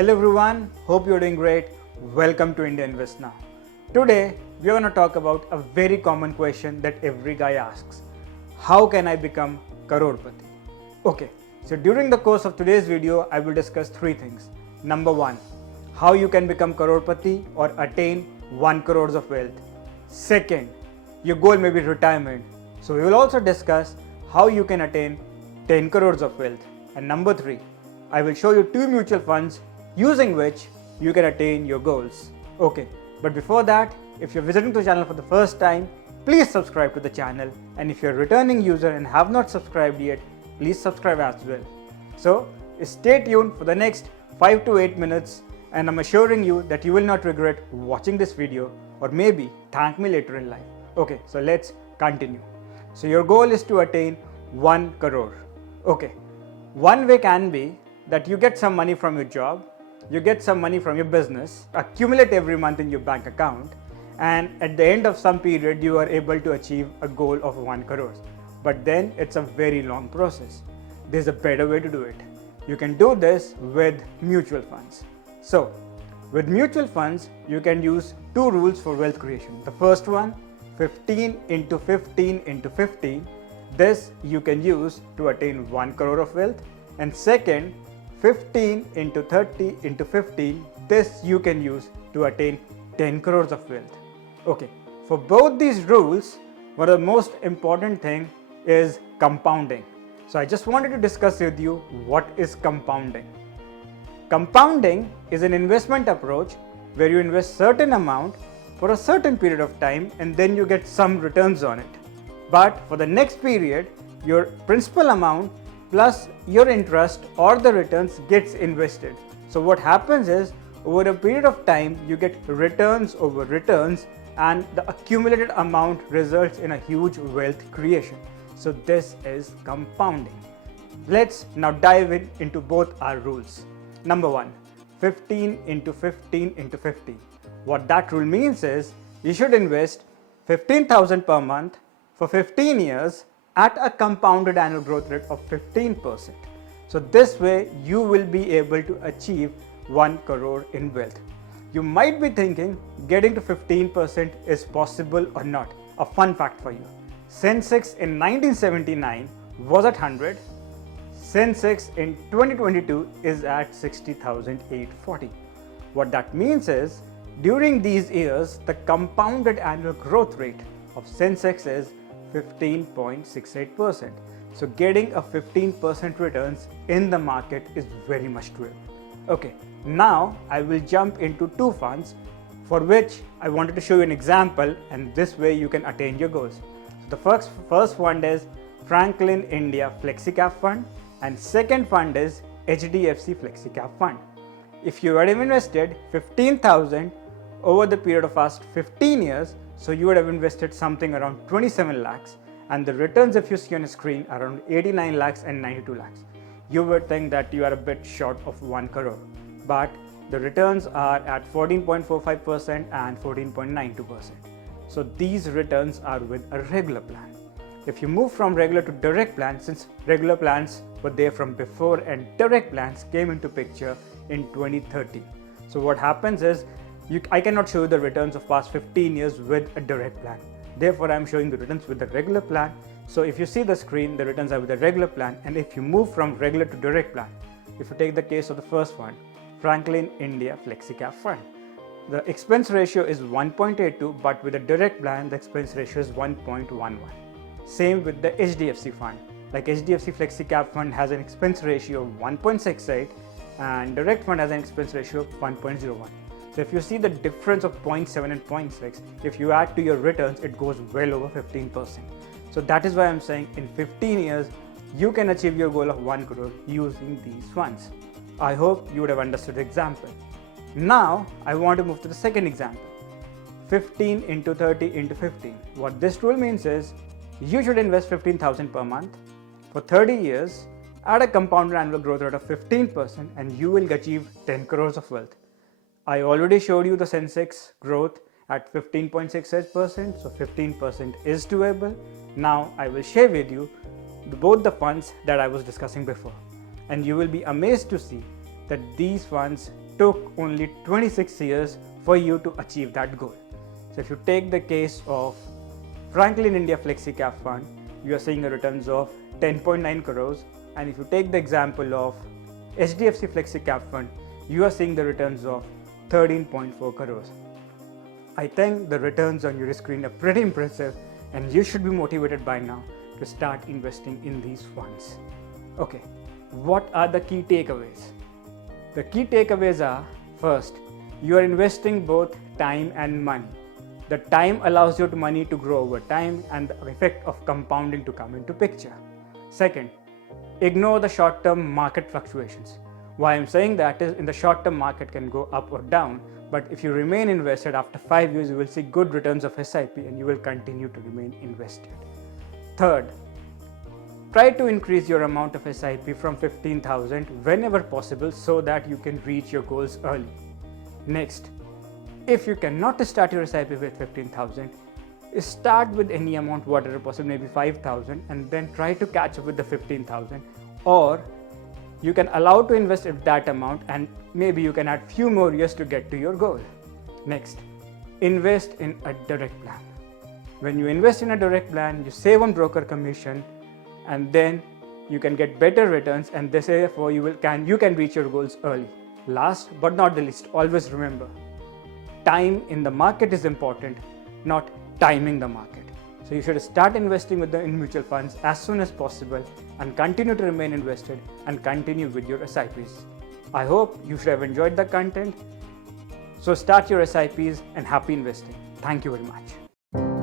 Hello everyone, hope you're doing great. Welcome to India Invest Now. Today we're going to talk about a very common question that every guy asks. How can I become Crorepati? Okay, so during the course of today's video, I will discuss three things. Number one, how you can become Crorepati or attain 1 crores of wealth. Second, your goal may be retirement. So we will also discuss how you can attain 10 crores of wealth. And number three, I will show you two mutual funds using which you can attain your goals. Okay, but before that, if you're visiting the channel for the first time, please subscribe to the channel. And if you're a returning user and have not subscribed yet, please subscribe as well. So stay tuned for the next 5 to 8 minutes, and I'm assuring you that you will not regret watching this video or maybe thank me later in life. Okay, so let's continue. So your goal is to attain 1 crore. Okay, one way can be that you get some money from your job, you get some money from your business, accumulate every month in your bank account, and at the end of some period you are able to achieve a goal of 1 crore. But then it's a very long process. There's a better way to do it. You can do this with mutual funds. So with mutual funds, you can use two rules for wealth creation. The first one, 15 into 15 into 15. This you can use to attain 1 crore of wealth. And second, 15 into 30 into 15. This you can use to attain 10 crores of wealth. Okay, for both these rules, one of the most important thing is compounding. So I just wanted to discuss with you what is compounding. Compounding is an investment approach where you invest certain amount for a certain period of time and then you get some returns on it. But for the next period, your principal amount plus your interest or the returns gets invested. So what happens is, over a period of time, you get returns over returns, and the accumulated amount results in a huge wealth creation. So this is compounding. Let's now dive into both our rules. Number one, 15 into 15 into 15. What that rule means is, you should invest 15,000 per month for 15 years at a compounded annual growth rate of 15%. So this way you will be able to achieve 1 crore in wealth. You might be thinking getting to 15% is possible or not. A fun fact for you. Sensex in 1979 was at 100. Sensex in 2022 is at 60,840. What that means is, during these years, the compounded annual growth rate of Sensex is 15.68%. So getting a 15% returns in the market is very much doable. Okay, now I will jump into two funds for which I wanted to show you an example, and this way you can attain your goals. So the first fund is Franklin India FlexiCap Fund, and second fund is HDFC FlexiCap Fund. If you had invested 15,000 over the period of past 15 years, so you would have invested something around 27 lakhs, and the returns, if you see on the screen, are around 89 lakhs and 92 lakhs. You would think that you are a bit short of 1 crore, but the returns are at 14.45% and 14.92%. So these returns are with a regular plan. If you move from regular to direct plan, since regular plans were there from before and direct plans came into picture in 2013. So what happens is, I cannot show you the returns of past 15 years with a direct plan. Therefore, I am showing the returns with the regular plan. So if you see the screen, the returns are with the regular plan. And if you move from regular to direct plan, if you take the case of the first one, Franklin India FlexiCap Fund, the expense ratio is 1.82, but with a direct plan, the expense ratio is 1.11. Same with the HDFC Fund. Like HDFC FlexiCap Fund has an expense ratio of 1.68 and direct fund has an expense ratio of 1.01. So if you see the difference of 0.7 and 0.6, if you add to your returns, it goes well over 15%. So that is why I'm saying in 15 years, you can achieve your goal of 1 crore using these funds. I hope you would have understood the example. Now, I want to move to the second example. 15 into 30 into 15. What this rule means is, you should invest 15,000 per month for 30 years at a compounded annual growth rate of 15%, and you will achieve 10 crores of wealth. I already showed you the Sensex growth at 15.68%, so 15% is doable. Now I will share with you both the funds that I was discussing before, and you will be amazed to see that these funds took only 26 years for you to achieve that goal. So if you take the case of Franklin India Flexi Cap Fund, you are seeing a returns of 10.9 crores, and if you take the example of HDFC Flexi Cap Fund, you are seeing the returns of 13.4 crores. I think the returns on your screen are pretty impressive, and you should be motivated by now to start investing in these funds. Okay, what are the key takeaways? The key takeaways are, first, you are investing both time and money. The time allows your money to grow over time and the effect of compounding to come into picture. Second, ignore the short-term market fluctuations. Why I'm saying that is, in the short-term market can go up or down, but if you remain invested, after 5 years you will see good returns of SIP and you will continue to remain invested. Third, try to increase your amount of SIP from 15,000 whenever possible so that you can reach your goals early. Next, if you cannot start your SIP with 15,000, start with any amount whatever possible, maybe 5,000, and then try to catch up with the 15,000, or you can allow to invest in that amount and maybe you can add few more years to get to your goal. Next, invest in a direct plan. When you invest in a direct plan, you save on broker commission and then you can get better returns, and therefore you can reach your goals early. Last but not the least, always remember, time in the market is important, not timing the market. So you should start investing in mutual funds as soon as possible and continue to remain invested and continue with your SIPs. I hope you should have enjoyed the content. So start your SIPs and happy investing. Thank you very much.